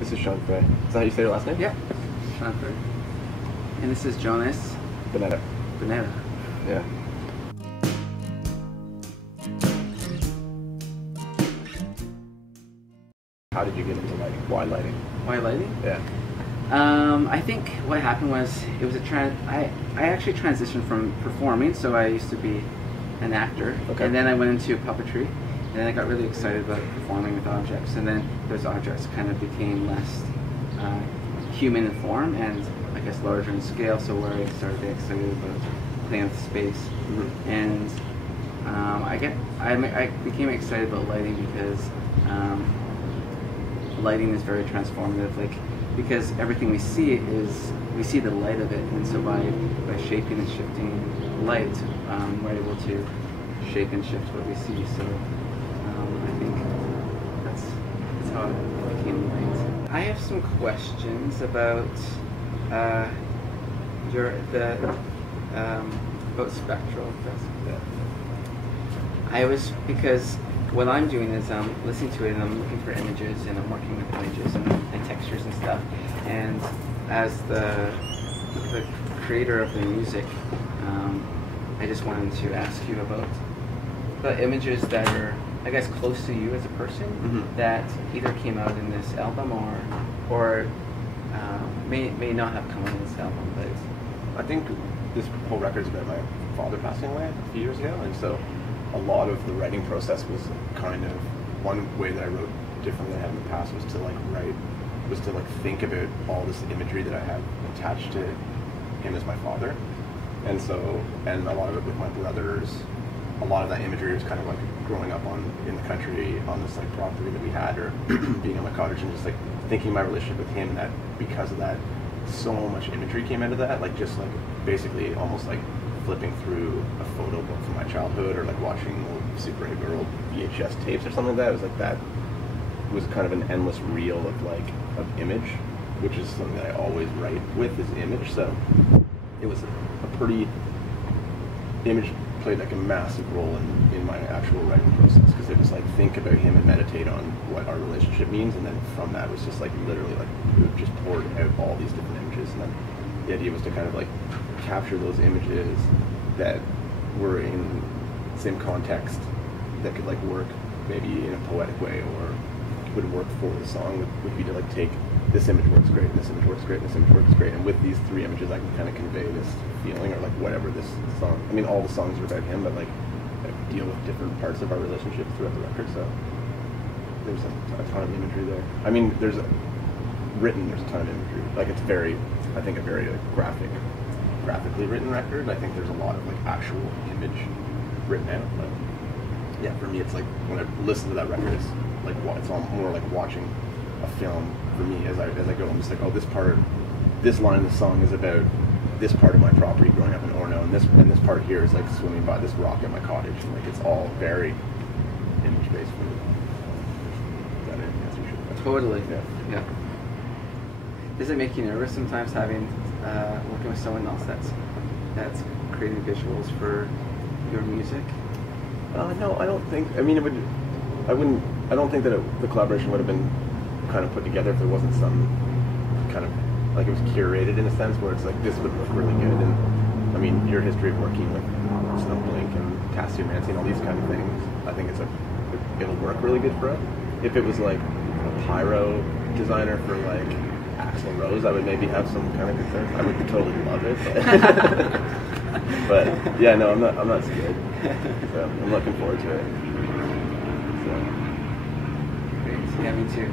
This is Sean Frey. Is that how you say your last name? Yeah, Sean Frey. And this is Jonas. Bonnetta. Bonnetta. Yeah. How did you get into lighting? Why lighting? Why lighting? Yeah. I think what happened was it was I actually transitioned from performing, so I used to be an actor, Okay. and then I went into puppetry, and then I got really excited about performing with objects, and then those objects kind of became less human in form and I guess larger in scale. So where I started getting excited about playing with space, and I became excited about lighting because lighting is very transformative. Because everything we see the light of it, and so by shaping and shifting light, we're able to shape and shift what we see. So I think that's how it became light. I have some questions about about Spectral Dusk. Because what I'm doing is I'm listening to it and I'm looking for images and I'm working with images and textures and stuff. And as the creator of the music, I just wanted to ask you about the images that are, I guess, close to you as a person, that either came out in this album or may not have come out in this album. But I think this whole record is about my father passing away a few years ago, and so a lot of the writing process was kind of, one way that I wrote differently than I had in the past was to think about all this imagery that I had attached to him as my father. And a lot of it with my brothers, a lot of that imagery was kind of like growing up in the country on this like property that we had, or being in my cottage, and just like thinking my relationship with him, that because of that, so much imagery came out of that, like just like basically almost like flipping through a photo book from my childhood, or like watching old Super 8 or old VHS tapes or something like that. It was like that was kind of an endless reel of image, which is something that I always write with, is image. So it was a pretty, image played like a massive role in my actual writing process, because it was like think about him and meditate on what our relationship means, and then from that was just like literally like it just poured out all these different images. And then the idea was to kind of like capture those images that were in the same context, that could like work maybe in a poetic way, or would work for the song, would be to like take this image works great, and this image works great, and this image works great, and with these three images I can kind of convey this feeling, or like whatever this song, I mean all the songs are about him, but like deal with different parts of our relationship throughout the record. So there's a ton of imagery there. I mean there's a ton of imagery, like it's very, I think a very graphically written record. I think there's a lot of like actual image written out, but yeah, for me it's like when I listen to that record, it's like it's all more like watching a film for me as I go. I'm just like, oh, this line of the song is about this part of my property growing up in Orno, and this part here is like swimming by this rock at my cottage, and like it's all very image based for me. Is that it? Yes, you should. totally. Yeah. Does it make you nervous sometimes having working with someone else that's creating visuals for your music? No, I don't think. I mean, I don't think that the collaboration would have been kind of put together if there wasn't some kind of, like, it was curated in a sense where it's like this would look really good. And I mean, your history of working with Snowblink and Cassiomancy and all these kind of things, I think it'll work really good for it. If it was like a pyro designer for like Axl Rose, I would maybe have some kind of concerns. I would totally love it, but yeah, no, I'm not scared. So I'm looking forward to it. So. Great. Yeah, me too.